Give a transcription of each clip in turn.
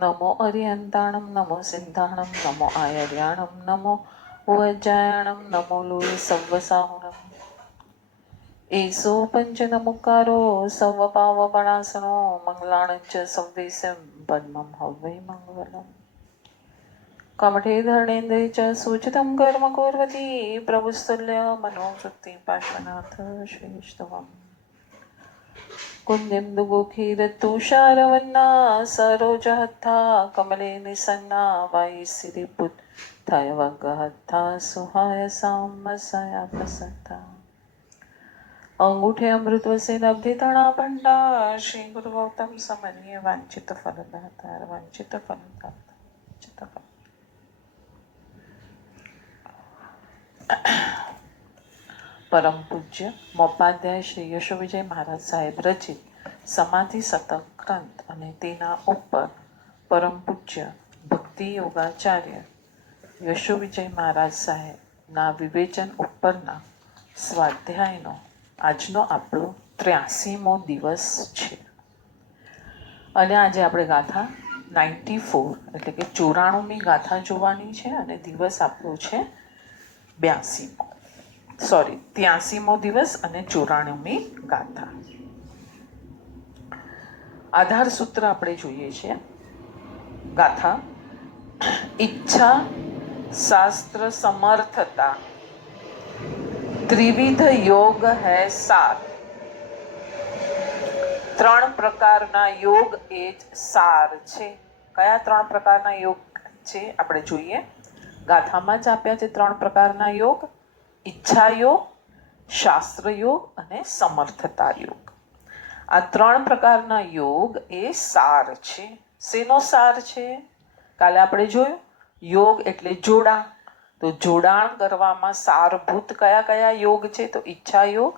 नमो अर्यन्ताणं नमो सिद्धाणं नमो आयर्याणं नमो वज्रायणं नमो लोये सव्वसाहुणम् एषो पञ्चनमुकारो सव्वपावपणासनो मङ्गलाणञ्च सव्वेशं पद्मं हव्यै मङ्गलम् कमठे धरणेन्द्रे च सूचितं कर्म कुर्वती प्रभुस्तुल्य मनोवृत्ति पार्श्वनाथ श्रेष्ठवम् कुन्दिन्दुगुखीरतुषारवन्ना सरोजहत्था कमले निसन्ना वायिसिरिपुत्थाय वग्गहत्था सुहायसां मसया प्रसन्ता अंगूठे अमृतवसे नब्धितणा पंडा श्री गुरु गौतम समन्वय वांछित फलदाता वांछित फलदाता वांछित फल परम पूज्य मोपाध्याय श्री यशो विजय महाराज साहेब रचित समाधि शतक ग्रंथ અને તેના ઉપર પરમ પૂજ્ય ભક્તિ યોગાચાર્ય યશો વિજય મહારાજ સાહેબના વિવેચન ઉપરના સ્વાધ્યાયનો આજનો આપણો 83મો દિવસ છે અને આજે આપણે ગાથા 94 એટલે કે 94મી ગાથા જોવાની છે અને દિવસ આપણો છે 82મો સોરી 83મો દિવસ અને 94મી ગાથા આધાર સૂત્ર આપણે જોઈએ છે ગાથા ઈચ્છા શાસ્ત્ર સમર્થતા ત્રિવિધ યોગ હૈ સાર ત્રણ પ્રકારના યોગ એ જ સાર છે કયા ત્રણ પ્રકારના યોગ છે આપણે જોઈએ ગાથામાં જ આપ્યા છે ત્રણ પ્રકારના યોગ ઈચ્છા યોગ શાસ્ત્ર યોગ અને સમર્થતા યોગ આ ત્રણ પ્રકારના યોગ એ સાર છે શેનો સાર છે કાલે આપણે જોયું યોગ એટલે જોડાણ તો જોડાણ કરવામાં સારભૂત કયા કયા યોગ છે તો ઈચ્છા યોગ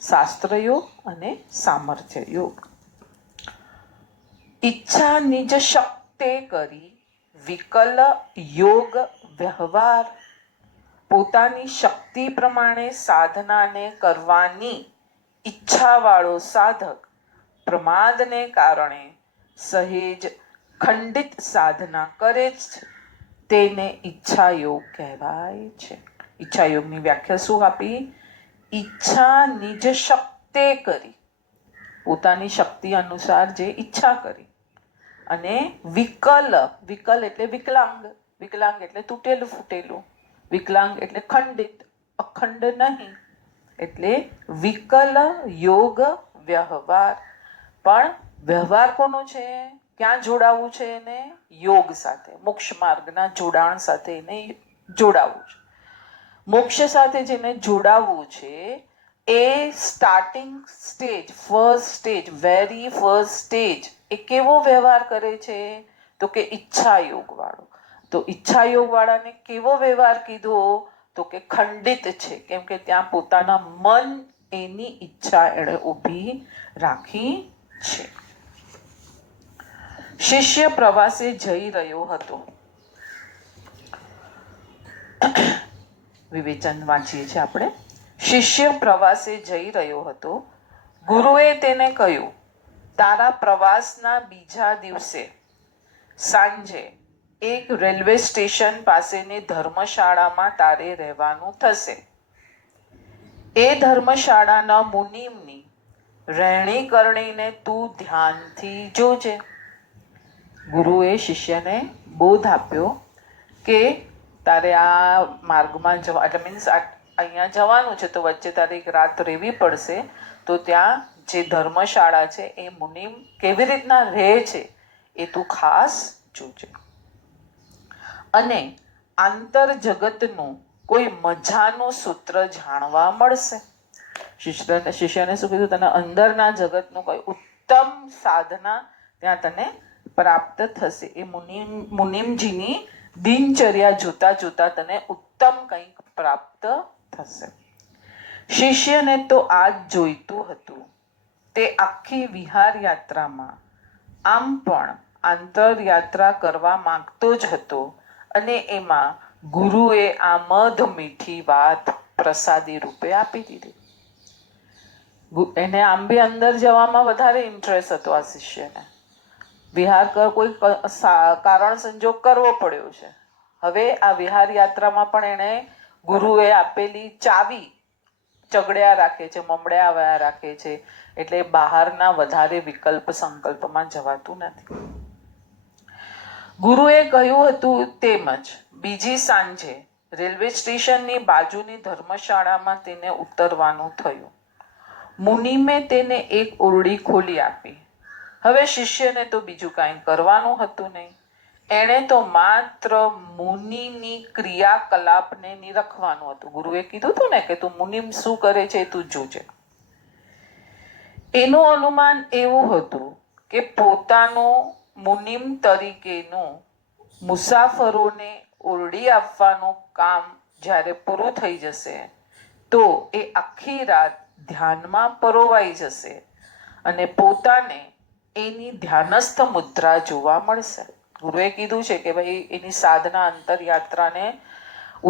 શાસ્ત્ર યોગ અને સામર્થ્ય યોગ ઈચ્છા નિજ શક્તે કરી વિકલ યોગ વ્યવહાર પોતાની શક્તિ પ્રમાણે સાધનાને કરવાની ઈચ્છાવાળો સાધક પ્રમાદને કારણે સહેજ ખંડિત સાધના કરે છે તેને ઈચ્છાયોગ કહેવાય છે ઈચ્છાયોગની વ્યાખ્યા શું આપી ઈચ્છા નિજ શક્તે કરી પોતાની શક્તિ અનુસાર જે ઈચ્છા કરી અને વિકલ વિકલ એટલે વિકલાંગ વિકલાંગ એટલે તૂટેલું ફૂટેલું વિકલાંગ એટલે ખંડિત અખંડ નહીં એટલે વિકલ યોગ વ્યવહાર પણ વ્યવહાર કોનો છે ક્યાં જોડાવવું છે એને યોગ સાથે મોક્ષ માર્ગના જોડાણ સાથે એને જોડાવવું છે મોક્ષ સાથે જેને જોડાવવું છે એ starting stage first stage very first stage એ કેવો વ્યવહાર કરે છે તો કે ઈચ્છા યોગ વાળો તો ઈચ્છા યોગ વાળાને કેવો વ્યવહાર કીધો તો કે ખંડિત છે કેમ કે ત્યાં પોતાના મન એની ઈચ્છા એણે ઊભી રાખી છે શિષ્ય પ્રવાસે જઈ રહ્યો હતો વિવેચન વાંચીએ છીએ આપણે શિષ્ય પ્રવાસે જઈ રહ્યો હતો ગુરુએ તેને કહ્યું તારા પ્રવાસના બીજા દિવસે સાંજે એક રેલવે સ્ટેશન પાસેની ધર્મશાળામાં તારે રહેવાનું થશે એ ધર્મશાળાના મુનિમની રહેણી કરણીને તું ધ્યાનથી જોજે ગુરુએ શિષ્યને બોધ આપ્યો કે તારે આ માર્ગમાં જવા એટલે મીન્સ અહીંયા જવાનું છે તો વચ્ચે તારે એક રાત રહેવી પડશે તો ત્યાં જે ધર્મશાળા છે એ મુનિમ કેવી રીતના રહે છે એ તું ખાસ જોજે અને આંતર જગતનું કોઈ મજાનું સૂત્ર જાણવા મળશે શિષ્યને શું કીધું તને અંદરના જગતનું કોઈ ઉત્તમ સાધના ત્યાં તને પ્રાપ્ત થશે એ મુનિમજીની દિનચર્યા જોતા જોતા તને ઉત્તમ કંઈક પ્રાપ્ત થશે શિષ્યને તો આ જ જોઈતું હતું તે આખી વિહાર યાત્રામાં આમ પણ આંતરયાત્રા કરવા માંગતો જ હતો અને એમાં ગુરુએ આ મધ મીઠી વાત પ્રસાદી રૂપે આપી દીધી એને આંબે અંદર જવામાં વધારે ઇન્ટરેસ્ટ હતો આ શિષ્યને વિહાર કોઈ કારણ સંજોગ કરવો પડ્યો છે. હવે આ વિહાર યાત્રામાં પણ એણે ગુરુએ આપેલી ચાવી ચગડ્યા રાખે છે, મમડ્યા રાખે છે, એટલે બહારના વધારે વિકલ્પ સંકલ્પમાં જવાતું નથી. ગુરુએ કહ્યું હતું તેમજ બીજી સાંજે રેલવે સ્ટેશનની બાજુની ધર્મશાળામાં તેને ઉતરવાનું થયું. મુનિમે તેને એક ઓરડી ખોલી આપી. હવે શિષ્યને તો બીજું કાંઈ કરવાનું હતું નહીં. એણે તો માત્ર મુનિની ક્રિયાકલાપને નિરખવાનું હતું. ગુરુએ કીધું હતું ને કે તું મુનિમ શું કરે છે તું જોજે. એનું અનુમાન એવું હતું કે પોતાનું મુનિમ તરીકેનું મુસાફરોને ઓરડી આપવાનું કામ જ્યારે પૂરું થઈ જશે તો એ આખી રાત ધ્યાનમાં પરોવાઈ જશે અને પોતાને એની ધ્યાનસ્થ મુદ્રા જોવા મળશે. ગુરુએ કીધું છે કે ભાઈ એની સાધના અંતરયાત્રાને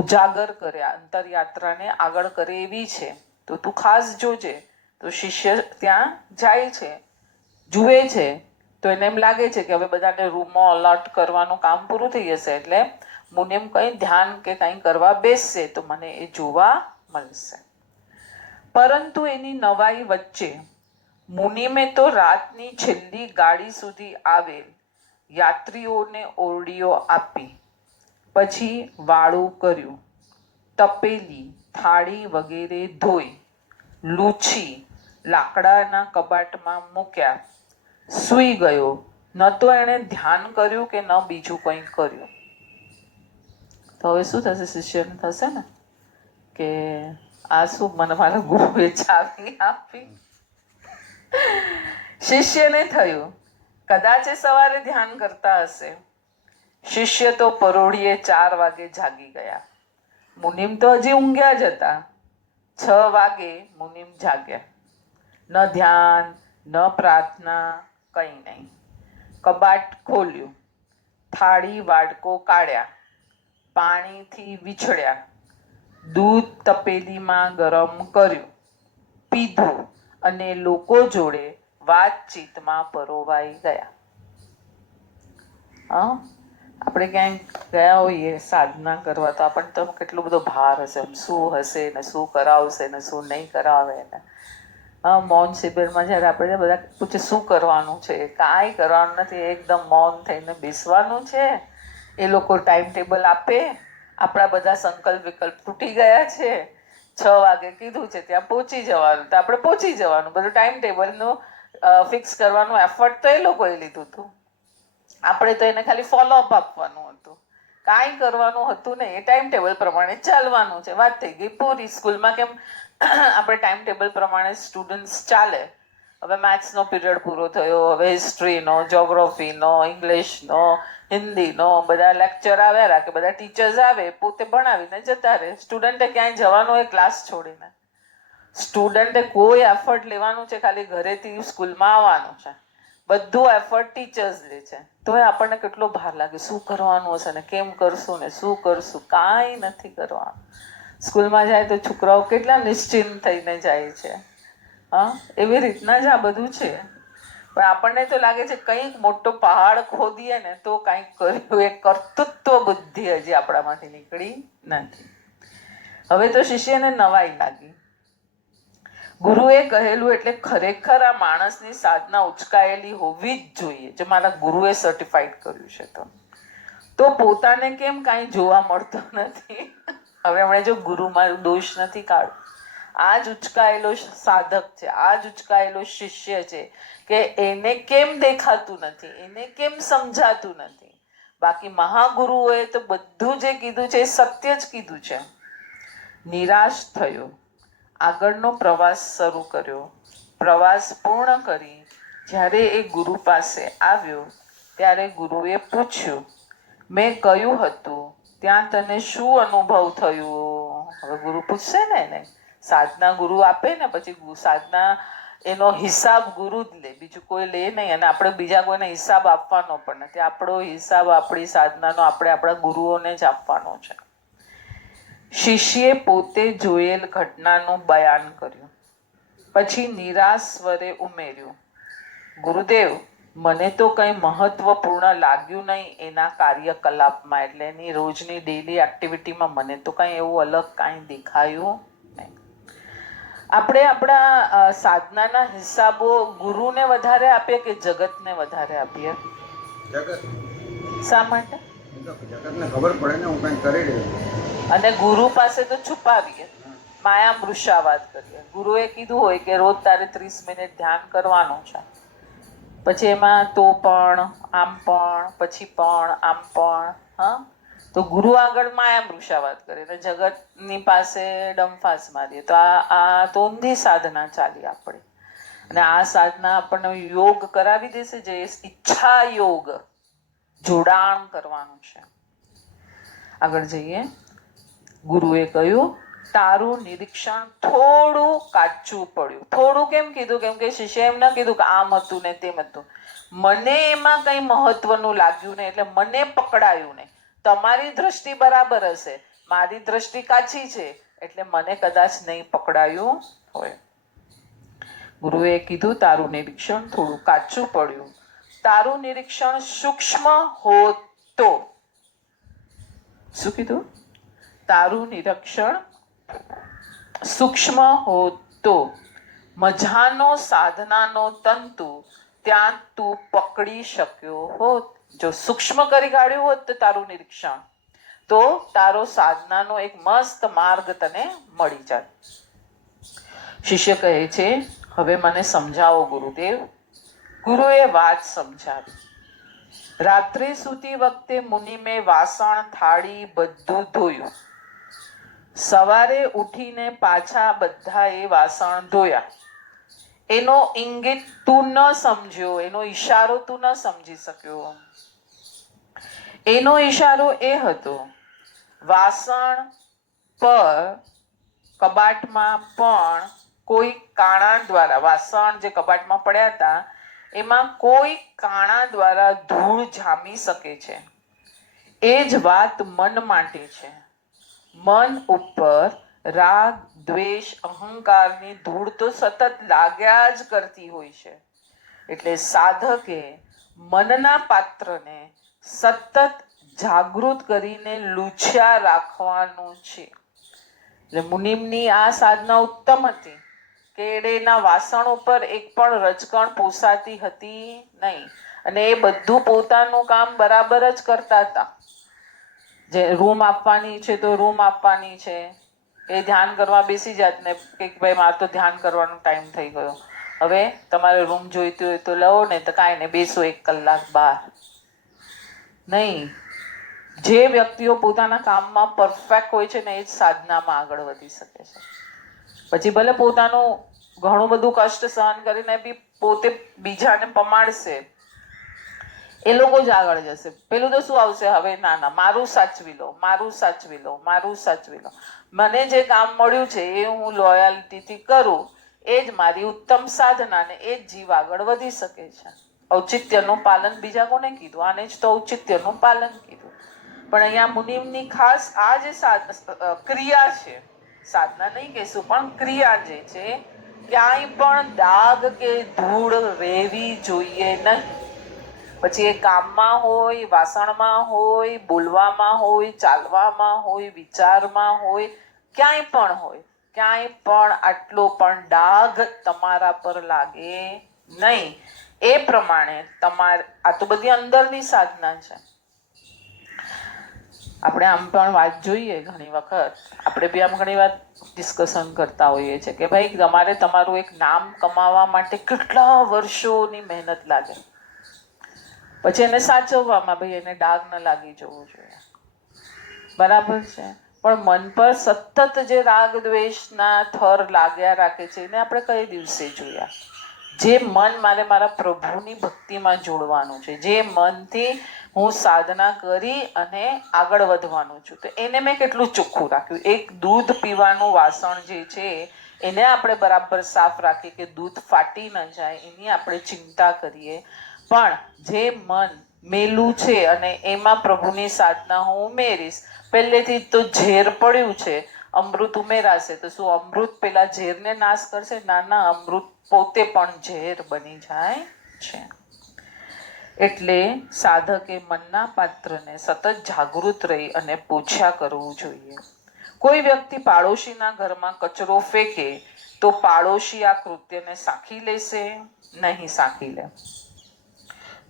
ઉજાગર કરે, અંતરયાત્રાને આગળ કરે એવી છે, તો તું ખાસ જોજે. તો શિષ્ય ત્યાં જાય છે, જુએ છે, તો એને એમ લાગે છે કે હવે બધાને રૂમો અલર્ટ કરવાનું કામ પૂરું થઈ જશે એટલે મુનિમ કંઈ ધ્યાન કે કંઈ કરવા બેસશે તો મને એ જોવા મળશે. પરંતુ એની નવાઈ વચ્ચે મુનિમે તો રાતની છેલ્લી ગાડી સુધી આવેલ યાત્રીઓને ઓરડીઓ આપી, પછી વાળું કર્યું, તપેલી થાળી વગેરે ધોઈ લૂછી લાકડાના કબાટમાં મૂક્યા, સૂઈ ગયો. ન તો એણે ધ્યાન કર્યું કે ન બીજું કંઈ કર્યું. તો હવે શું થશે? શિષ્યને થશે ને કે આ શું મને મારા ગુરુએ ચાવી આપી. શિષ્યને થયું કદાચ એ સવારે ધ્યાન કરતા હશે. શિષ્ય તો પરોઢિયે 4 વાગે જાગી ગયા. મુનિમ તો હજી ઊંઘ્યા જ હતા. 6 વાગે મુનિમ જાગ્યા. ન ધ્યાન ન પ્રાર્થના, કંઈ નહીં. કબાટ ખોલ્યું, થાળી વાડકો કાઢ્યા, પાણીથી વીછળ્યા, દૂધ તપેલીમાં ગરમ કર્યું, પીધું અને લોકો જોડે વાતચીતમાં પરોવાઈ ગયા. આપણે ક્યાંય ગયા હોઈએ સાધના કરવા તો આપણને તો કેટલો બધો ભાર હશે, શું હશે ને શું કરાવશે ને શું નહીં કરાવે ને. મૌન શિબિરમાં જ્યારે આપણે બધા પૂછે શું કરવાનું છે, કાંઈ કરવાનું નથી, એકદમ મૌન થઈને બેસવાનું છે. એ લોકો ટાઈમ ટેબલ આપે, આપણા બધા સંકલ્પ વિકલ્પ તૂટી ગયા છે. 6 વાગે કીધું છે ત્યાં પહોંચી જવાનું, તો આપણે પહોંચી જવાનું. બધું ટાઈમ ટેબલનું ફિક્સ કરવાનું એફર્ટ તો એ લોકોએ લીધું હતું. આપણે તો એને ખાલી ફોલોઅપ આપવાનું હતું, કાંઈ કરવાનું હતું ને. એ ટાઈમ ટેબલ પ્રમાણે ચાલવાનું છે, વાત થઈ ગઈ પૂરી. સ્કૂલમાં કેમ આપણે ટાઈમ ટેબલ પ્રમાણે સ્ટુડન્ટ્સ ચાલે. હવે મેથ્સનો પીરિયડ પૂરો થયો, હવે હિસ્ટ્રીનો, જોગ્રાફીનો, ઇંગ્લિશનો, હિન્દીનો બધા લેક્ચર આવ્યા રાખે, બધા ટીચર્સ આવે, પોતે ભણાવીને જતા રહે. સ્ટુડન્ટે ક્યાંય જવાનું હોય ક્લાસ છોડીને? સ્ટુડન્ટે કોઈ એફર્ટ લેવાનું છે ખાલી ઘરેથી સ્કૂલમાં આવવાનું છે. બધું એફર્ટ ટીચર્સ લે છે. તો એ આપણને કેટલો ભાર લાગે, શું કરવાનું હશે ને, કેમ કરશું ને, શું કરશું? કાંઈ નથી કરવાનું. સ્કૂલમાં જાય તો છોકરાઓ કેટલા નિશ્ચિંત થઈને જાય છે. એવી રીતના જ આ બધું છે. પણ આપણને તો લાગે છે કંઈક મોટો પહાડ ખોદીએ ને તો કંઈક કર્યું. એ કર્તૃત્વ બુદ્ધિ હજી આપણામાંથી નીકળી નથી. હવે તો શિષ્યને નવાઈ લાગી. ગુરુએ કહેલું એટલે ખરેખર આ માણસની સાધના ઉચકાયેલી હોવી જ જોઈએ. જો મારા ગુરુએ સર્ટિફાઈડ કર્યું છે તો પોતાને કેમ કાંઈ જોવા મળતું નથી. હવે હમણાં જો ગુરુમાં દોષ નથી કાઢો. આ જ ઉચકાયેલો સાધક છે, આ જ ઉચકાયેલો શિષ્ય છે કે એને કેમ દેખાતું નથી, એને કેમ સમજાતું નથી. બાકી મહાગુરુઓએ તો બધું જે કીધું છે એ સત્ય જ કીધું છે. નિરાશ થયો, આગળનો પ્રવાસ શરૂ કર્યો. પ્રવાસ પૂર્ણ કરી જ્યારે એ ગુરુ પાસે આવ્યો ત્યારે ગુરુએ પૂછ્યું, મેં કહ્યું હતું ત્યાં તને શું અનુભવ થયો? હવે ગુરુ પૂછશે ને એને. સાધના ગુરુ આપે ને પછી સાધના એનો હિસાબ ગુરુ જ લે, બીજું કોઈ લે નહીં. અને આપણે બીજા કોઈને હિસાબ આપવાનો પણ નથી. આપણો હિસાબ આપણી સાધનાનો આપણે આપણા ગુરુઓને જ આપવાનો છે. શિષ્યે પોતે જોયેલ ઘટનાનું બયાન કર્યું. પછી નિરાશ સ્વરે ઉમેર્યું, ગુરુદેવ, મને તો કંઈ મહત્વપૂર્ણ લાગ્યું નહીં એના કાર્યકલાપમાં, એટલે એની રોજની ડેલી એક્ટિવિટીમાં મને તો કંઈ એવું અલગ કાંઈ દેખાયું નહીં. આપણે આપણા સાધનાના હિસાબો ગુરુને વધારે આપીએ કે જગતને વધારે આપીએ? જગત. શા માટે? જગતને ખબર પડે ને હું કંઈ કરી રહ્યો. અને ગુરુ પાસે તો છુપાવીએ, માયા મૃષાવાદ કરીએ. ગુરુએ કીધું હોય કે રોજ તારે 30 મિનિટ ધ્યાન કરવાનું છે, પછી એમાં તો પણ આમ પણ પછી પણ આમ પણ, હા, તો ગુરુ આગળ માયા મૃષાવાદ કરે ને જગતની પાસે ડંફાસ મારીએ, તો આ તો ઊંધી સાધના ચાલી આપણી. અને આ સાધના આપણને યોગ કરાવી દેશે, જે ઈચ્છા યોગ, જોડાણ કરવાનું છે. આગળ જઈએ. ગુરુએ કહ્યું તારું નિરીક્ષણ થોડું કાચું પડ્યું. થોડું કેમ કીધું? કેમ કે શિષ્ય એમ ના કીધું કે આમ હતું ને તેમ હતું. મને એમાં કંઈ મહત્વનું લાગ્યું નહીં, એટલે મને પકડાયું નહીં. તમારી દ્રષ્ટિ બરાબર હશે, મારી દ્રષ્ટિ કાચી છે, એટલે મને કદાચ નહીં પકડાયું હોય. ગુરુએ કીધું તારું નિરીક્ષણ થોડું કાચું પડ્યું. તારું નિરીક્ષણ સૂક્ષ્મ હોત તો. શું કીધું? તારું નિરીક્ષણ સૂક્ષ્મ હોત તો મજાનો સાધનાનો તંતુ ત્યાં તું પકડી શક્યો હોત. જો સૂક્ષ્મ કરી કાઢ્યું હોત તો તારું નિરીક્ષણ, તો તારો સાધનાનો એક મસ્ત માર્ગ તને મળી જાય. શિષ્ય કહે છે હવે મને સમજાવો ગુરુદેવ. ગુરુએ વાત સમજાવી. રાત્રે સૂતી વખતે મુનિમે વાસણ થાળી બધું ધોયું. સવારે ઉઠીને પાછા બધાએ વાસણ ધોયા. એનો ઇંગિત તું ન સમજ્યો, એનો ઈશારો તું ન સમજી શક્યો. એનો ઈશારો એ હતો વાસણ પર કબાટમાં પણ કોઈ કાણા દ્વારા, વાસણ જે કબાટમાં પડ્યા હતા એમાં કોઈ કાણા દ્વારા ધૂળ જામી શકે છે. એ જ વાત મન માટે છે. મન ઉપર રાગ, દ્વેષ, અહંકારની ધૂળ તો સતત લાગ્યા જ કરતી હોય છે. એટલે સાધકે મનના પાત્રને સતત જાગૃત કરીને લૂછ્યા રાખવાનું છે. એટલે મુનિમની આ સાધના ઉત્તમ હતી કે એના વાસણ ઉપર એક પણ રજકણ પોસાતી હતી નહીં, અને એ બધું પોતાનું કામ બરાબર જ કરતા હતા. જે રૂમ આપવાની છે તો રૂમ આપવાની છે, એ ધ્યાન કરવા બેસી જાત ને કે ભાઈ મારે તો ધ્યાન કરવાનો ટાઈમ થઈ ગયો, હવે તમારે રૂમ જોઈતી હોય તો લો ને, તો કાંઈ ને બેસો 1 કલાક બહાર. નહીં, જે વ્યક્તિઓ પોતાના કામમાં પરફેક્ટ હોય છે ને એ જ સાધનામાં આગળ વધી શકે છે. પછી ભલે પોતાનું ઘણું બધું કષ્ટ સહન કરીને બી પોતે બીજાને પમાડશે, એ લોકો જ આગળ જશે. પેલું તો શું આવશે, હવે ના ના મારું સાચવી લો, મારું સાચવી લો, મારું સાચવી લો. મને જે કામ મળ્યું છે એ હું લોયાલિટીથી કરું, એ જ મારી ઉત્તમ સાધના, ને એ જ જીવ આગળ વધી શકે છે. ઔચિત્યનું પાલન બીજા કોને કીધું? આને જ તો ઔચિત્યનું પાલન કીધું. પણ અહીંયા મુનિમની ખાસ આ જે ક્રિયા છે, સાધના નહીં કહેશું પણ ક્રિયા જે છે, ક્યાંય પણ દાગ કે ધૂળ રહેવી જોઈએ નહીં. પછી એ કામમાં હોય, વાસણમાં હોય, બોલવામાં હોય, ચાલવામાં હોય, વિચારમાં હોય, ક્યાંય પણ હોય, ક્યાંય પણ આટલો પણ ડાઘ તમારા પર લાગે નહીં. એ પ્રમાણે તમારે, આ તો બધી અંદરની સાધના છે. આપણે આમ પણ વાત જોઈએ, ઘણી વખત આપણે બી આમ ઘણી વાર ડિસ્કશન કરતા હોઈએ છીએ કે ભાઈ તમારે તમારું એક નામ કમાવા માટે કેટલા વર્ષોની મહેનત લાગે, પછી એને સાચવવામાં ભાઈ એને ડાઘ ન લાગી જવું જોઈએ, બરાબર છે. પણ મન પર સતત જે રાગ દ્વેષના થર લાગ્યા રાખે છે એને આપણે કઈ દિવસે જોયા? જે મન મારે મારા પ્રભુની ભક્તિમાં જોડવાનું છે, જે મનથી હું સાધના કરી અને આગળ વધવાનું છું, તો એને મેં કેટલું ચોખ્ખું રાખ્યું. એક દૂધ પીવાનું વાસણ જે છે એને આપણે બરાબર સાફ રાખીએ કે દૂધ ફાટી ન જાય, એની આપણે ચિંતા કરીએ. પણ જે મન મેલું છે અને એમાં પ્રભુની સાધના હું ઉમેરીશ, પહેલેથી તો ઝેર પડ્યું છે, અમૃત ઉમેરાશે તો શું અમૃત પેલા ઝેરને નાશ કરશે? ના ના, અમૃત પોતે પણ ઝેર બની જાય છે. એટલે સાધકે મનના પાત્રને સતત જાગૃત રહી અને પૂછ્યા કરવું જોઈએ. કોઈ વ્યક્તિ પાડોશીના ઘરમાં કચરો ફેંકે તો પાડોશી આ કૃત્યને સાખી લેશે? નહીં સાખી લે.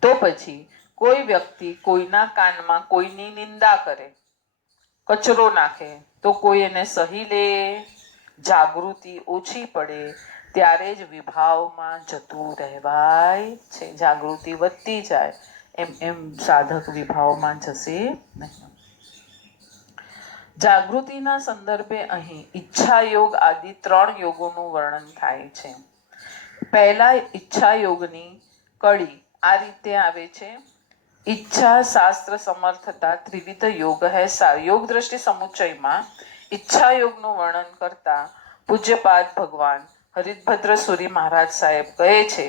તો પછી કોઈ વ્યક્તિ કોઈના કાનમાં કોઈની નિંદા કરે, કચરો નાખે, તો કોઈ એને સહી લે? જાગૃતિ ઓછી પડે ત્યારે જ વિભાવમાં જતું રહેવાય છે. જાગૃતિ વધતી જાય એમ એમ સાધક વિભાવમાં જશે નહીં. જાગૃતિના સંદર્ભે અહીં ઈચ્છા યોગ આદિ 3 યોગોનું વર્ણન થાય છે. પહેલા ઈચ્છા યોગની કડી આ રીતે આવે છે. ઈચ્છા શાસ્ત્ર સમર્થતા ત્રિવિધ યોગ હૈ. યોગ દ્રષ્ટિ સમુચ્ચયમાં ઈચ્છા યોગનું વર્ણન કરતા પૂજ્યપાદ ભગવાન હરિભદ્ર સુરી મહારાજ સાહેબ કહે છે,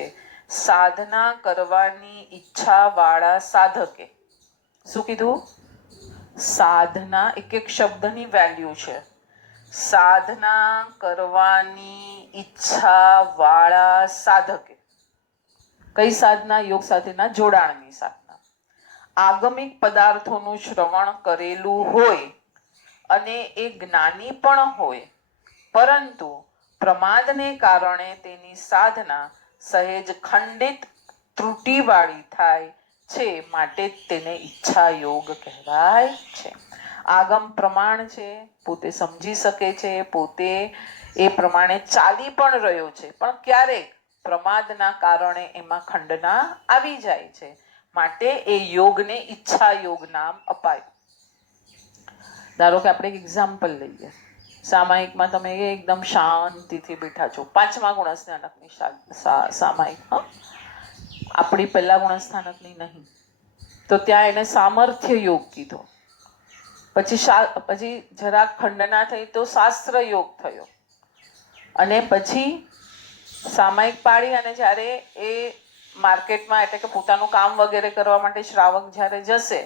સાધના કરવાની ઈચ્છા વાળા સાધકે, શું કીધું? સાધના એક એક શબ્દની વેલ્યુ છે. સાધના કરવાની ઈચ્છા વાળા સાધકે, કઈ સાધના? યોગ સાથેના જોડાણની સાધના. આગમિક પદાર્થોનું શ્રવણ કરેલું હોય અને એ જ્ઞાની પણ હોય, પરંતુ પ્રમાદને કારણે તેની સાધના સહેજ ખંડિત ત્રુટિવાળી થાય છે, માટે તેને ઈચ્છા યોગ કહેવાય છે. આગમ પ્રમાણ છે, પોતે સમજી શકે છે, પોતે એ પ્રમાણે ચાલી પણ રહ્યો છે, પણ ક્યારેક પ્રમાદના કારણે એમાં ખંડના આવી જાય છે, માટે એ યોગને ઈચ્છા યોગ નામ અપાયું. ધારો કે આપણે એક એક્ઝામ્પલ લઈએ. સામાયિકમાં તમે એકદમ શાંતિથી બેઠા છો, 5મા ગુણસ્થાનકની સામાયિક, આપણી પહેલા ગુણસ્થાનકની નહીં, તો ત્યાં એને સામર્થ્ય યોગ કીધો. પછી જરાક ખંડના થઈ તો શાસ્ત્ર યોગ થયો, અને પછી સામાયિક પાડી અને જ્યારે એ માર્કેટમાં એટલે કે પોતાનું કામ વગેરે કરવા માટે શ્રાવક જ્યારે જશે,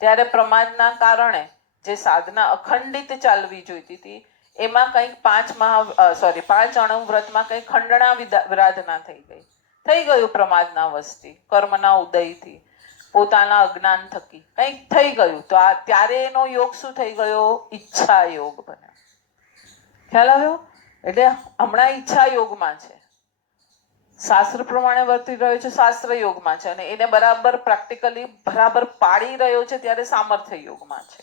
ત્યારે પ્રમાદના કારણે જે સાધના અખંડિત ચાલવી જોઈતી હતી એમાં કંઈક 5 અણુવ્રતમાં કંઈક ખંડના વિરાધના થઈ ગયું પ્રમાદના વસ્તી, કર્મના ઉદયથી, પોતાના અજ્ઞાન થકી કંઈક થઈ ગયું, તો આ ત્યારે એનો યોગ શું થઈ ગયો? ઈચ્છા યોગ બન્યો. ખ્યાલ આવ્યો? એટલે હમણાં ઈચ્છા યોગમાં છે, શાસ્ત્ર પ્રમાણે વર્તી રહ્યો છે, શાસ્ત્ર યોગમાં છે, અને એને બરાબર પ્રેક્ટિકલી બરાબર પાડી રહ્યો છે ત્યારે સામર્થ્ય યોગમાં છે.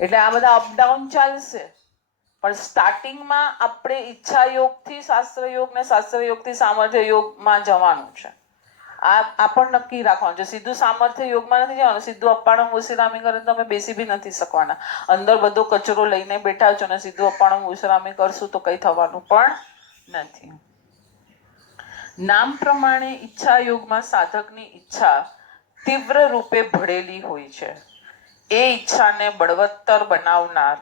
એટલે આ બધા અપડાઉન ચાલશે, પણ સ્ટાર્ટિંગમાં આપણે ઈચ્છા યોગથી શાસ્ત્ર યોગ ને શાસ્ત્ર યોગથી સામર્થ્ય યોગમાં જવાનું છે. આ પણ નક્કી રાખવાનું છે. સીધું સામર્થ્ય યોગમાં નથી જવાનું, સીધું અપાણમ વિશ્રામી કરે તમે બેસી બી નથી શકવાના. અંદર બધો કચરો લઈને બેઠા છો ને સીધું અપાણમ વિશ્રામી કરશું તો કઈ થવાનું પણ નથી. નામ પ્રમાણે ઈચ્છા યોગમાં સાધકની ઈચ્છા તીવ્ર રૂપે ભળેલી હોય છે. એ ઈચ્છાને બળવત્તર બનાવનાર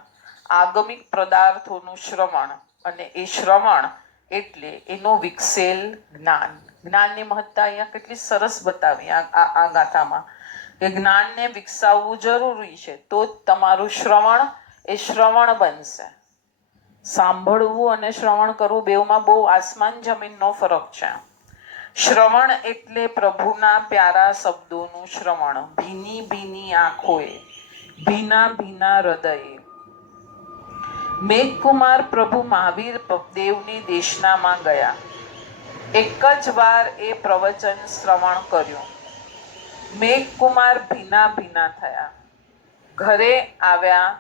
આગમિક પદાર્થોનું શ્રવણ, અને એ શ્રવણ એટલે એનો વિકસેલ જ્ઞાન. જ્ઞાનની મહત્તા અહીંયા કેટલી સરસ બતાવી આ ગાથામાં, કે જ્ઞાનને વિકસાવવું જરૂરી છે, તો જ તમારું શ્રવણ એ શ્રવણ બનશે. સાંભળવું અને શ્રવણ કરવું બેઉમાં બહુ આસમાન જમીનનો ફરક છે. શ્રવણ એટલે પ્રભુના પ્યારા શબ્દોનું શ્રવણ, ભીની ભીની આંખોએ, ભીના ભીના હૃદયે. મેઘકુમાર પ્રભુ મહાવીર દેવની દેશનામાં ગયા, એક જ વાર એ પ્રવચન શ્રવણ કર્યું. મેઘકુમાર ભીના ભીના થયા, ઘરે આવ્યા,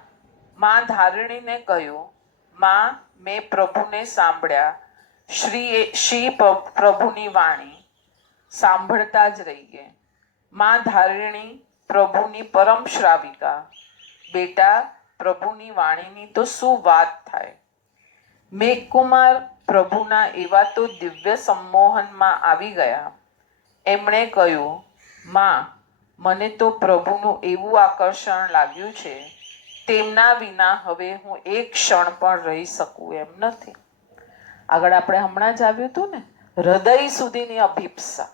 માં ધારિણીને કહ્યું, માં મેં પ્રભુને સાંભળ્યા. શ્રી પ્રભુની વાણી સાંભળતા જ રહીએ. માં ધારિણી પ્રભુની પરમ શ્રાવિકા, બેટા પ્રભુની વાણીની તો શું વાત થાય. મેઘકુમાર પ્રભુના એવા તો દિવ્ય સંમોહનમાં આવી ગયા. એમણે કહ્યું, માં મને તો પ્રભુનું એવું આકર્ષણ લાગ્યું છે, તેમના વિના હવે હું એક ક્ષણ પણ રહી શકું એમ નથી. આગળ આપણે હમણાં જ આવ્યું હતું ને, હૃદય સુધીની અભિપ્સા,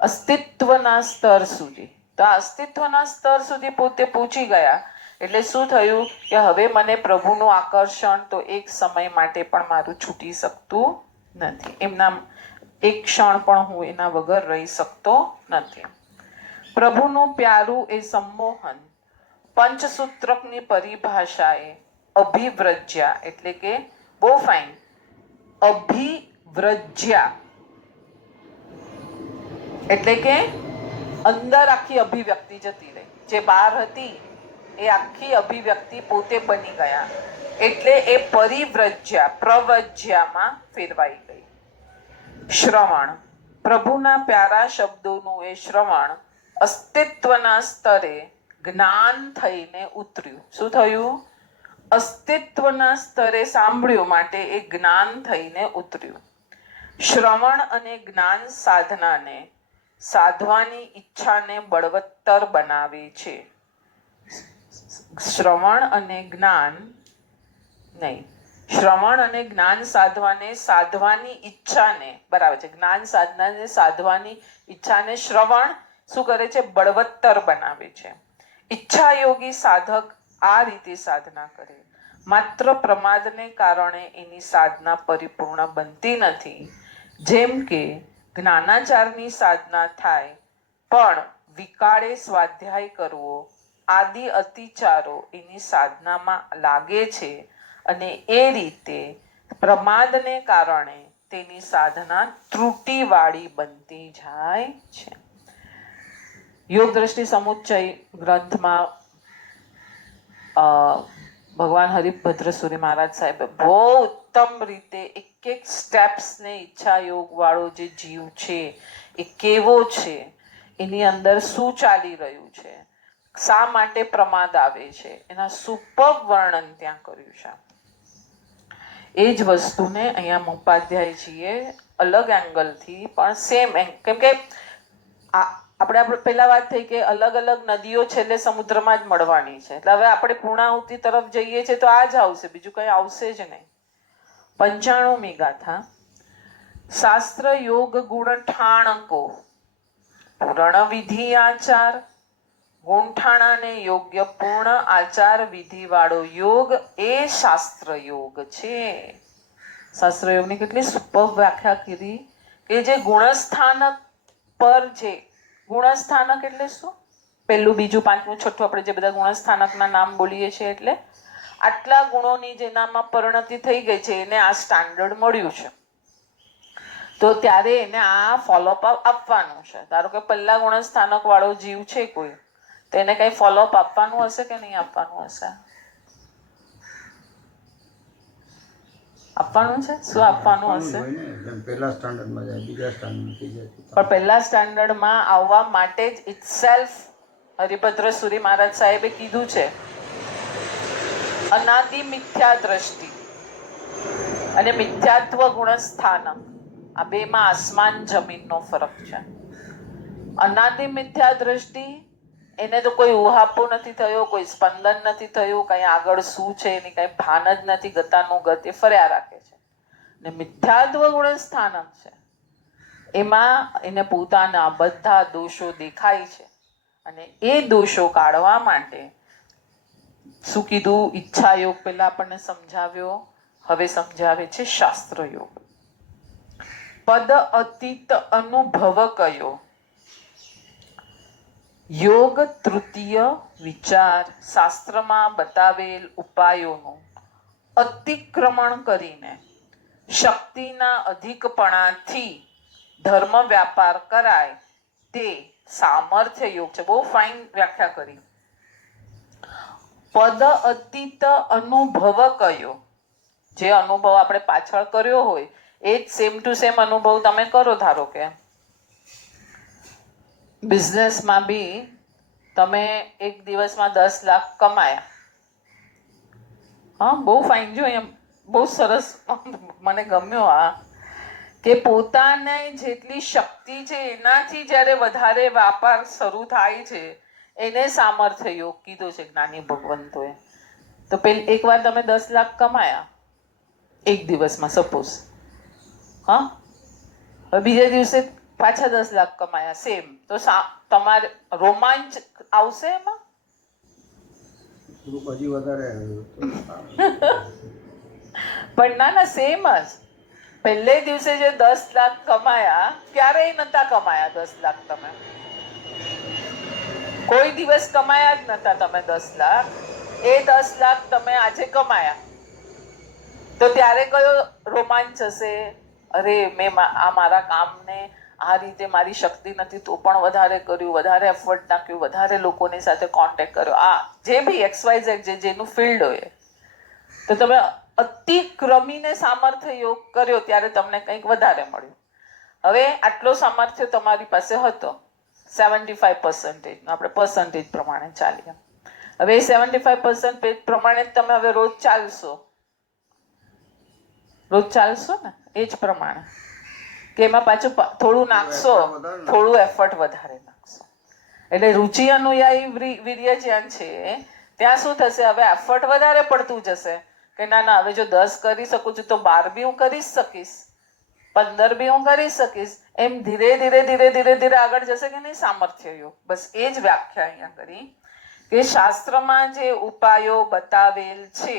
અસ્તિત્વના સ્તર સુધી. તો આ અસ્તિત્વના સ્તર સુધી પોતે પહોંચી ગયા એટલે શું થયું કે હવે મને પ્રભુનું આકર્ષણ તો એક સમય માટે પણ મારું છૂટી શકતું નથી. એમના એક ક્ષણ પણ હું એના વગર રહી શકતો નથી. પ્રભુનું પ્યારું એ સંમોહન પંચસૂત્રકની પરિભાષાએ અભિવ્રજ્યા એટલે કે બહુ ફાઇન અભિવ્રજ્યા એટલે કે અંદર આખી અભિવ્યક્તિ જતી રહી. જે બહાર હતી એ આખી અભિવ્યક્તિ પોતે બની ગયા એટલે એ પરિવ્રજ્યા પ્રવ્રજ્યામાં ફેરવાઈ ગઈ. શ્રવણ પ્રભુના પ્યારા શબ્દોનું એ શ્રવણ અસ્તિત્વના સ્તરે જ્ઞાન થઈને ઉતર્યું. શું થયું? અસ્તિત્વના સ્તરે સાંભળ્યું માટે એ જ્ઞાન થઈને ઉતર્યું. શ્રવણ અને જ્ઞાન સાધનાને સાધવાની ઈચ્છાને બળવત્તર બનાવે છે. શ્રવણ અને જ્ઞાન સાધવાની ઈચ્છાને બરાબર છે. જ્ઞાન સાધનાને સાધવાની ઈચ્છાને શ્રવણ શું કરે છે? બળવત્તર બનાવે છે. ઈચ્છા યોગી સાધક આ રીતે સાધના કરે. માત્ર પ્રમાદને કારણે એની સાધના પરિપૂર્ણ બનતી નથી. જેમ કે જ્ઞાનાચારની સાધના થાય પણ વિકાળે સ્વાધ્યાય કરવો આદિ અતિચારો એની સાધનામાં લાગે છે અને એ રીતે પ્રમાદને કારણે તેની સાધના ત્રુટિવાળી બનતી જાય છે. યોગ દ્રષ્ટિ સમુચ્ચય ગ્રંથમાં ભગવાન હરિભદ્ર સુરી મહારાજ સાહેબે બહુ ઉત્તમ રીતે એક એક સ્ટેપ્સને ઈચ્છા યોગ વાળો જે જીવ છે એ કેવો છે, એની અંદર શું ચાલી રહ્યું છે, શા માટે પ્રમાદ આવે છે, એના સુપર વર્ણન ત્યાં કર્યું છે. એ જ વસ્તુને અહીંયા ઉપાધ્યાયજીએ અલગ એંગલથી પણ સેમ કેમ કે આપણે પહેલા વાત થઈ કે અલગ અલગ નદીઓ છેલ્લે સમુદ્રમાં જ મળવાની છે. એટલે હવે આપણે પૂર્ણાહુતિ તરફ જઈએ છીએ તો આ જ આવશે, બીજું કંઈ આવશે જ નહીં. 95મી ગાથા. શાસ્ત્ર યોગ ગુણ ઠાણકો પૂર્ણ વિધિ આચાર ગુંઠાણાને યોગ્ય પૂર્ણ આચાર વિધિ વાળો યોગ એ શાસ્ત્ર યોગ છે. શાસ્ત્ર યોગની કેટલી સુપર વ્યાખ્યા કરી કે જે ગુણસ્થાનક પર જે ગુણસ્થાનક એટલે શું? પહેલું, બીજું, પાંચમું, છઠ્ઠું આપણે જે બધા ગુણસ્થાનકના નામ બોલીએ છીએ એટલે આટલા ગુણોની જેનામાં પરિણતિ થઈ ગઈ છે એને આ સ્ટાન્ડર્ડ મળ્યું છે. તો ત્યારે એને આ ફોલોઅપ આપવાનું છે. ધારો કે પહેલા ગુણસ્થાનક વાળો જીવ છે કોઈ, તો એને કઈ ફોલોઅપ આપવાનું હશે કે નહીં આપવાનું હશે? આપવાનું છે. શું આપવાનું હશે? પણ પહેલા સ્ટાન્ડર્ડમાં આવવા માટે જ ઇટસેલ્ફ હરિભદ્ર સુરી મહારાજ સાહેબે કીધું છે અનાદિ મિથ્યા દ્રષ્ટિ અને મિથ્યાત્વ ગુણસ્થાનક, આ બેમાં આસમાન જમીનનો ફરક છે. અનાદિ મિથ્યા દ્રષ્ટિ એને તો કોઈ ઉહાપો નથી થયો, કોઈ સ્પંદન નથી થયું, કઈ આગળ શું છે એની કઈ ભાન જ નથી, ગતાનું ગત એ ફર્યા રાખે છે. ને મિથ્યાત્વ ગુણસ્થાનક છે એમાં એને પોતાના બધા દોષો દેખાય છે અને એ દોષો કાઢવા માટે શું કીધું? ઈચ્છા યોગ પહેલા આપણને સમજાવ્યો, હવે સમજાવે છે શાસ્ત્ર યોગ. પદ અતીત અનુભવ કયો યોગ તૃતીય વિચાર શાસ્ત્રમાં બતાવેલ ઉપાયોનું અતિક્રમણ કરીને શક્તિના અધિકપણાથી ધર્મ વ્યાપાર કરાય તે સામર્થ્ય યોગ છે. બહુ ફાઇન વ્યાખ્યા કરી. પદ અતીત અનુભવ કયો? જે અનુભવ આપણે પાછળ કર્યો હોય એ જ સેમ ટુ સેમ અનુભવ તમે કરો. ધારો કે બિઝનેસમાં બી તમે એક દિવસમાં 10 લાખ કમાયા. હા, બહુ ફાઇન. જો એમ બહુ સરસ મને ગમ્યો આ કે પોતાને જેટલી શક્તિ છે એનાથી જ્યારે વધારે વ્યાપાર શરૂ થાય છે એને સામર્થ્ય યોગ કીધો છે જ્ઞાની ભગવંતોએ. તો એકવાર તમે 10 લાખ કમાયા એક દિવસમાં સપોઝ, હા, હવે બીજા દિવસે પાછા 10 લાખ કમાયા સેમ, તો તમારે રોમાંચ આવશે એમાં? હજી વધારે પણ ના સેમ જ. પહેલે દિવસે જે 10 લાખ કમાયા, ક્યારેય નતા કમાયા 10 લાખ તમે. કોઈ દિવસ કમાયા જ નતા તમે 10 લાખ. એ 10 લાખ તમે આજે કમાયા, તો ત્યારે કયો રોમાંચ હશે? અરે મેં આ મારા કામને આ રીતે મારી શક્તિ નથી તો પણ વધારે કર્યું, વધારે એફર્ટ નાખ્યું, વધારે લોકોની સાથે કોન્ટેક્ટ કર્યો, આ જે બી XYZ જેનું ફિલ્ડ હોય, તો તમે અતિક્રમીને સામર્થ્ય યોગ કર્યો ત્યારે તમને કંઈક વધારે મળ્યું. હવે આટલો સામર્થ્ય તમારી પાસે હતો 75%, આપણે પર્સન્ટેજ પ્રમાણે ચાલીએ. હવે 75% પ્રમાણે તમે હવે રોજ ચાલશો ને એ જ પ્રમાણે, કે એમાં પાછું થોડું નાખશો, થોડું એફર્ટ વધારે નાખશો. એટલે રુચિ અનુયાયી વીર્ય જ્યાં છે ત્યાં શું થશે? હવે એફર્ટ વધારે પડતું જશે કે ના ના, હવે જો 10 કરી શકું છું તો 12 બી હું કરી શકીશ, 15 બી હું કરી શકીશ. એમ ધીરે ધીરે ધીરે ધીરે ધીરે આગળ જશે કે નહીં સામર્થ્ય યોગ. બસ એ જ વ્યાખ્યા અહીંયા કરી કે શાસ્ત્રમાં જે ઉપાયો બતાવેલ છે,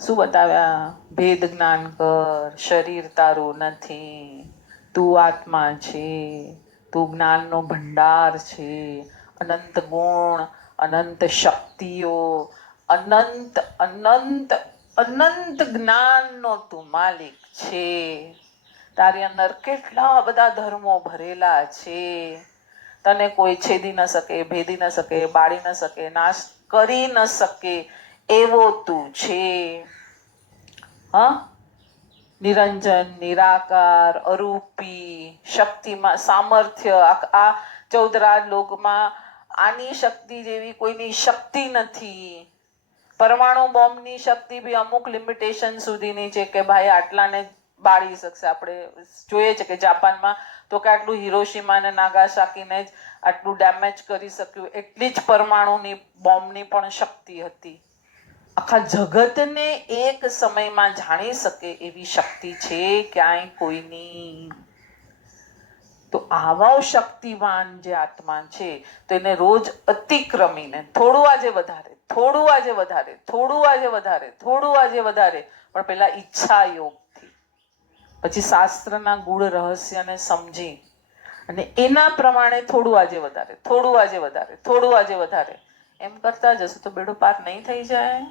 શું બતાવ્યા? ભેદ જ્ઞાન કર, શરીર તારું નથી, તું આત્મા છે, તું જ્ઞાનનો ભંડાર છે, અનંત ગુણ, અનંત શક્તિઓ, અનંત અનંત અનંત જ્ઞાનનો તું માલિક છે, તારી અંદર કેટલા બધા ધર્મો ભરેલા છે, તને કોઈ છેદી ન શકે, ભેદી ન શકે, બાળી ન શકે, નાશ કરી ન શકે એવો તું છે. હા, નિરંજન, નિરાકાર, અરૂપી, શક્તિમાં સામર્થ્ય, આ 14 લોકમાં આની શક્તિ જેવી કોઈની શક્તિ નથી. પરમાણુ બોમ્બની શક્તિ બી અમુક લિમિટેશન સુધીની છે કે ભાઈ આટલાને બાળી શકશે. આપણે જોઈએ છે કે જાપાનમાં તો કે આટલું હિરોશીમા અને નાગાસાકીને જ આટલું ડેમેજ કરી શક્યું, એટલી જ પરમાણુની બોમ્બની પણ શક્તિ હતી. આખા જગતને એક સમયમાં જાણી શકે એવી શક્તિ છે ક્યાંય કોઈની. તો આવા શક્તિવાન જે આત્મા છે તેને રોજ અતિક્રમીને થોડું આજે વધારે, થોડું આજે વધારે, થોડું આજે વધારે, થોડું આજે વધારે, પણ પેલા ઈચ્છા યોગથી, પછી શાસ્ત્રના ગુણ રહસ્યને સમજી અને એના પ્રમાણે થોડું આજે વધારે, થોડું આજે વધારે, થોડું આજે વધારે એમ કરતા જશું તો બેડો પાર નહીં થઈ જાય?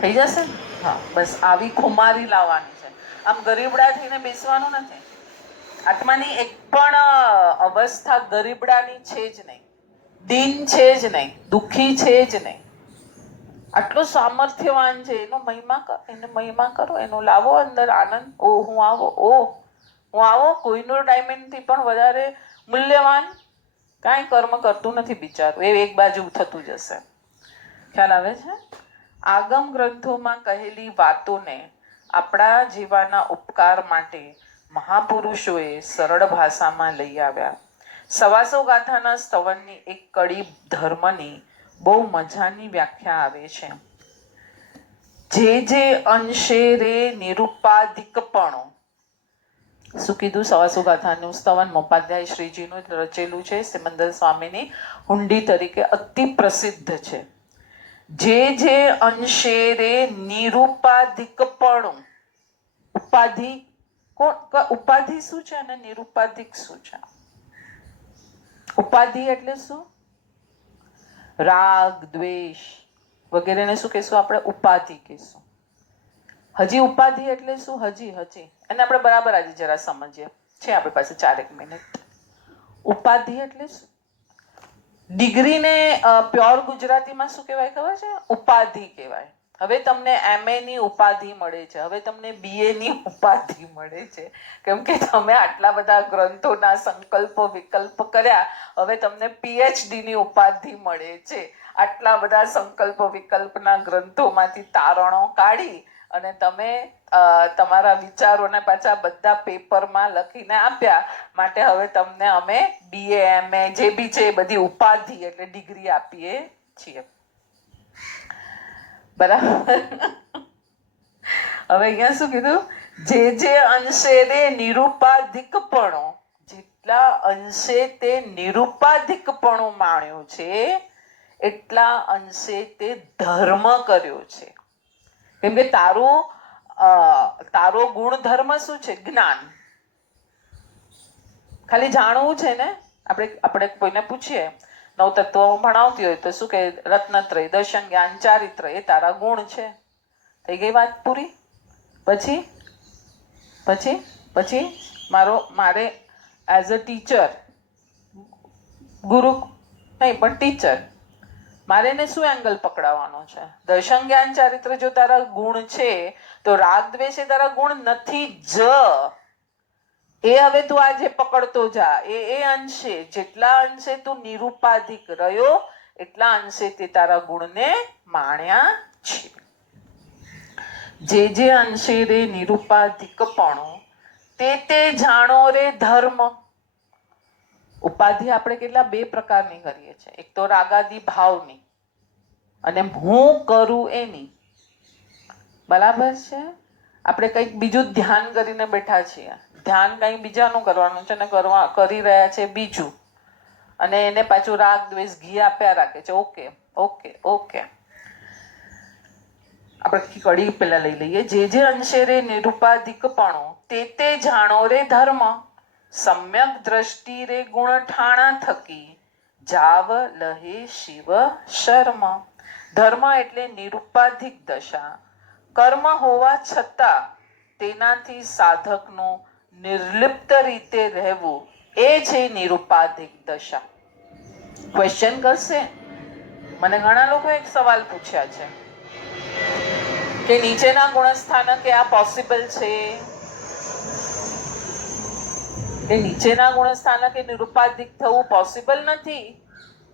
થઈ જશે ને? હા, બસ આવી ખુમારી લાવવાની છે. આમ ગરીબડા થઈને બેસવાનું નથી. આત્માની એક પણ અવસ્થા ગરીબડાની છે જ નહીં, દીન છે જ નહીં, દુઃખી છે જ નહીં. આટલો સામર્થ્યવાન છે, એનો મહિમા કરો, એને મહિમા કરો, એનો લાવો અંદર આનંદ. ઓ હું આવો, હું આવો. કોઈનું ડાયમંડથી પણ વધારે મૂલ્યવાન કાંઈ કર્મ કરતું નથી બિચારું, એ એક બાજુ થતું જશે. ખ્યાલ આવે છે? આગમ ગ્રંથોમાં કહેલી વાતોને આપણા જીવાના ઉપકાર માટે મહાપુરુષોએ સરળ ભાષામાં લઈ આવ્યા. સવાસો ગાથાના સ્તવનની એક કડી ધર્મની બહુ મજાની વ્યાખ્યા આવે છે. જે અંશે રે નિરુપાધિકપણો. શું કીધું? સવાસો ગાથાનું સ્તવન મોપાધ્યાય શ્રીજીનું રચેલું છે, સિમંદર સ્વામીની હુંડી તરીકે અતિ પ્રસિદ્ધ છે. જે અંશે રે નિરુપાધિકપણું. ઉપાધિ ઉપાધિ શું છે અને નિરુપાધિક શું છે? ઉપાધિ એટલે શું? રાગ, દ્વેષ વગેરેને શું કહેશું આપણે? ઉપાધિ કહેશું. હજી ઉપાધિ એટલે શું? હજી એને આપણે બરાબર આજે જરા સમજીએ. છે આપણી પાસે 4 મિનિટ. ઉપાધિ એટલે શું? ડિગ્રીને પ્યોર ગુજરાતીમાં શું કહેવાય ખબર છે? ઉપાધિ કહેવાય. હવે તમને MA ની ઉપાધિ મળે છે, હવે તમને BA ની ઉપાધિ મળે છે, કેમ કે તમે આટલા બધા ગ્રંથોના સંકલ્પો વિકલ્પ કર્યા. હવે તમને PhD ની ઉપાધિ મળે છે. આટલા બધા સંકલ્પ વિકલ્પના ગ્રંથોમાંથી તારણો કાઢી અને તમે તમારા વિચારોને પાછા બધા પેપરમાં લખીને આપ્યા. માટે હવે તમને અમે BA MA જે બી છે એ બધી ઉપાધિ એટલે ડિગ્રી આપીએ છીએ. બરાબર? હવે અહીંયા શું કીધું? જે અંશે તે નિરુપાધિકપણો, જેટલા અંશે તે નિરુપાધિકપણું માણ્યું છે એટલા અંશે તે ધર્મ કર્યો છે. કેમ કે તારો ગુણધર્મ શું છે? જ્ઞાન. ખાલી જાણવું છે ને. આપણે કોઈને પૂછીએ, નવતત્વ ભણાવતી હોય તો શું કે રત્નત્રય, દર્શન, જ્ઞાન, ચારિત્ર એ તારા ગુણ છે. થઈ ગઈ વાત પૂરી. પછી પછી પછી મારે એઝ અ ટીચર, ગુરુ નહીં પણ ટીચર, મારે એને શું એંગલ પકડાવવાનો છે? દર્શન, જ્ઞાન, ચારિત્ર જો તારા ગુણ છે તો રાગ દ્વેષ એ તારા ગુણ નથી જ. એ હવે તું આજે પકડતો જા. એ અંશે, જેટલા અંશે તું નિરુપાધિક રહ્યો એટલા અંશે તે તારા ગુણને માણ્યા છે. જે અંશે રે નિરુપાધિકપણો તે જાણો રે ધર્મ. ઉપાધિ આપણે કેટલા બે પ્રકારની કરીએ છીએ. એક તો રાગાદી ભાવની અને હું કરું એની. બરાબર છે? આપણે કંઈક બીજું ધ્યાન કરીને બેઠા છીએ. ધ્યાન કંઈ બીજાનું કરવાનું છે ને કરી રહ્યા છે બીજું, અને એને પાછું રાગ દ્વેષ ઘી આપ્યા રાખે છે. Okay okay okay. આપણે કડી પેલા લઈ લઈએ. જે અંશે રે નિરુપાધિકપણો તે જાણો રે ધર્મ. સમ્યક દ્રષ્ટિ રે ગુણ ઠાણા થકી જાવ લહે શિવ શર્મ. ધર્મ એટલે નિરુપાધિક દશા. કર્મ હોવા છતાં તેનાથી સાધકનું નિર્લિપ્ત રીતે રહેવું એ છે નિરુપાધિક દશા. ક્વેશ્ચન કરશે. મને ઘણા લોકો એક સવાલ પૂછ્યા છે કે નીચેના ગુણસ્થાનકે આ પોસિબલ છે? કે નીચેના ગુણસ્થાનકે નિરુપાધિક થવું પોસિબલ નથી.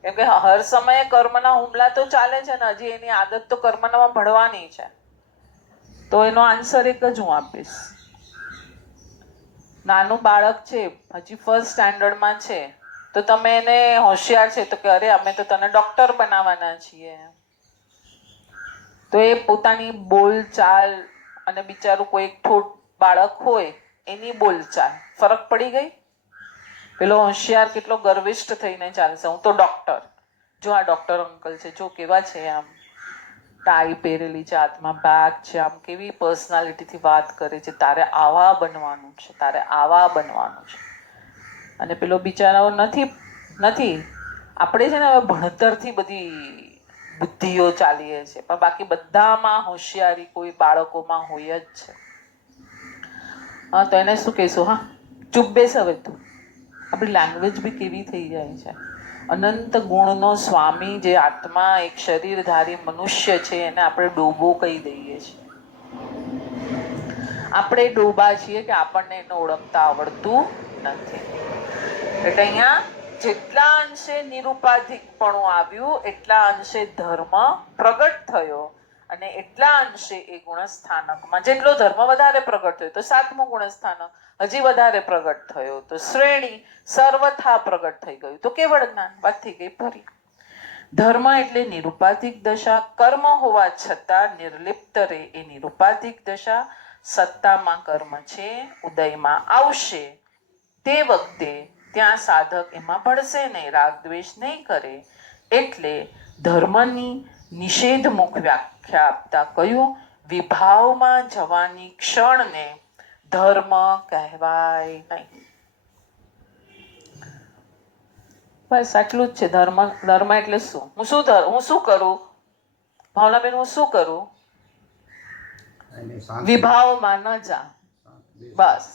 કેમ કે હર સમયે કર્મના હુમલા તો ચાલે છે ને, હજી એની આદત તો કર્મનામાં ભળવાની છે. તો એનો આન્સર એક જ હું આપીશ. નાનું બાળક છે, હજી ફર્સ્ટ સ્ટેન્ડર્ડમાં છે, તો તમે એને હોશિયાર છે તો કે અરે અમે તો તને ડોક્ટર બનાવવાના છીએ, તો એ પોતાની બોલચાલ અને બિચારું કોઈ એક ઠોઠ બાળક હોય એની બોલચાલ ફરક પડી ગઈ. પેલો હોશિયાર કેટલો ગર્વિષ્ઠ થઈને ચાલશે, હું તો ડોક્ટર, જો આ ડોક્ટર અંકલ છે, જો કેવા છે, આમ ટાઈ પહેરેલી છે, હાથમાં બેગ છે, આમ કેવી પર્સનાલિટીથી વાત કરે છે, તારે આવા બનવાનું છે, તારે આવા બનવાનું છે. અને પેલો બિચારાઓ નથી. આપણે છે ને હવે ભણતરથી બધી બુદ્ધિઓ ચાલીએ છે, પણ બાકી બધામાં હોશિયારી કોઈ બાળકોમાં હોય જ છે. હા, તો એને શું કહેશું? હા, ચૂપ બેસ હવે તું. આપણી લેંગ્વેજ બી કેવી થઈ જાય છે. અનંત ગુણનો સ્વામી જે આત્મા એક શરીરધારી મનુષ્ય છે એને આપણે ડોબો કહી દઈએ છીએ. આપણે ડોબા છીએ કે આપણને એને ઓળખતા આવડતું નથી. એટલે અહીંયા જેટલા અંશે નિરુપાધિકપણું આવ્યું એટલા અંશે ધર્મ પ્રગટ થયો, અને એટલા અંશે એ ગુણસ્થાનકમાં જેટલો ધર્મ વધારે પ્રગટ થયો તો સાતમું ગુણસ્થાનક હજી વધારે પ્રગટ થયો તો શ્રેણી સર્વથા પ્રગટ થઈ ગયું તો કેવળ જ્ઞાન. વાત થઈ ગઈ પૂરી. ધર્મ એટલે નિરુપાધિક દશા. કર્મ હોવા છતાં નિર્લિપ્ત રહે એ નિરુપાધિક દશા. સત્તામાં કર્મ છે, ઉદયમાં આવશે તે વખતે ત્યાં સાધક એમાં ભળશે નહીં, રાગ દ્વેષ નહીં કરે. એટલે ધર્મની નિષેધમુખ વ્યાખ્યા આપતા કહ્યું, વિભાવમાં જવાની ક્ષણને ધર્મ કહેવાય નહીં. બસ આટલું જ છે. ધર્મ એટલે શું? હું શું કરું ભાવનાબેન? હું શું કરું? વિભાવમાં ન જા. બસ.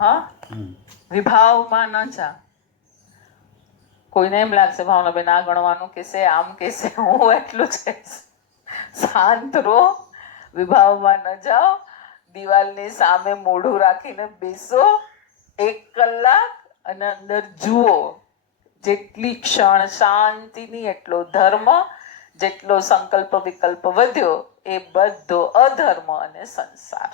હા, વિભાવમાં ન જા. કોઈને એમ લાગશે ભાવનાબેન આ ગણવાનું કેસે, આમ કેસે, હું એટલું જ કહીશ. શાંત રહો, વિભાવમાં ન જાઓ, દિવાલની સામે મોઢું રાખીને બેસો 1 કલાક અને અંદર જુઓ. જેટલી ક્ષણ શાંતિની એટલો ધર્મ, જેટલો સંકલ્પ વિકલ્પ વધ્યો એ બધો અધર્મ અને સંસાર.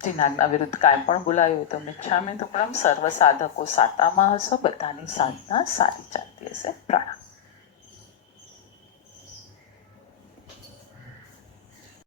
જીનાજ્ઞા વિરુદ્ધ કાંઈ પણ બોલાયું હોય તો મિચ્છામિ દુક્કડમ. સર્વ સાધકો સાતામાં હશો. બધાની સાધના સારી ચાલતી હશે. પ્રણામ.